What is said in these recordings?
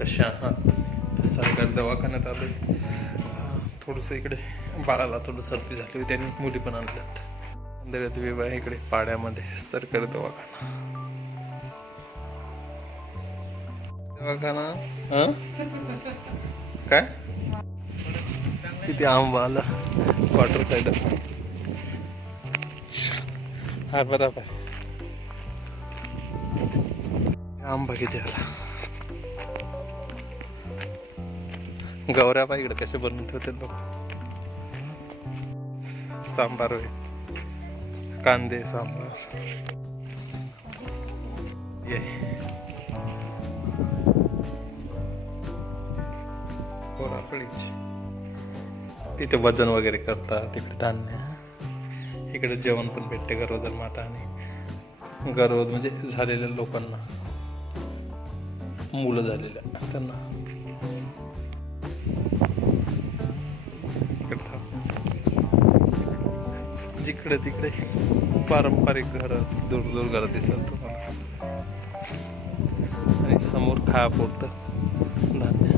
कशा आहात? सरकारी दवाखान्यात आलो थोडंसं इकडे बाळाला थोडं सर्दी झाली होती आणि मुली पण आणल्यात. अंधेऱ्यात विवाह इकडे पाड्यामध्ये सरकारी दवाखाना. दवाखाना? हां? काय? किती आंबा आला? वॉटर साईड हा बरोबर. आंबा किती आला? गौऱ्या बाई इकडे कसे बनवून ठेवते लोक सांबार होय. कांदे सांबार. ये. तिथे वजन वगैरे करतात तिकडे धान्य. इकडे जेवण पण भेटते गरोदर माता आणि गरोद म्हणजे झालेल्या लोकांना. मुलं झालेल्या त्यांना. जिकडे तिकडे पारंपरिक घर दूर दूर घर दिसत तुम्हाला. आणि समोर खाया पुरतं धान्य.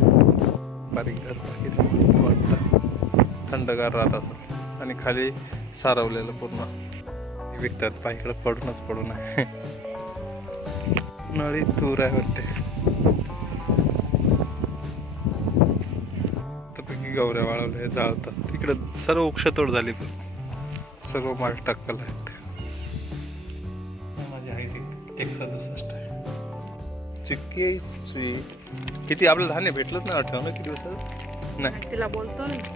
बारीक घर किती मस्त वाटतं. थंडगार राहत असत आणि खाली सारवलेलं पूर्ण. विकतात पायकडे पडूनच पडून आहे नळी तूर आहे वाटते. त्यापैकी वाळवल्या जाळतात. तिकडे सर्व वृक्षतोड झाली पण. सर्व माल टक्कल आहेत. माझी हाईट एक सदुसष्ट आहे. चिक्की स्वीट. किती आपलं धान्य भेटलंच नाही आठवण किती दिवसात नाही. तिला बोलतो ना.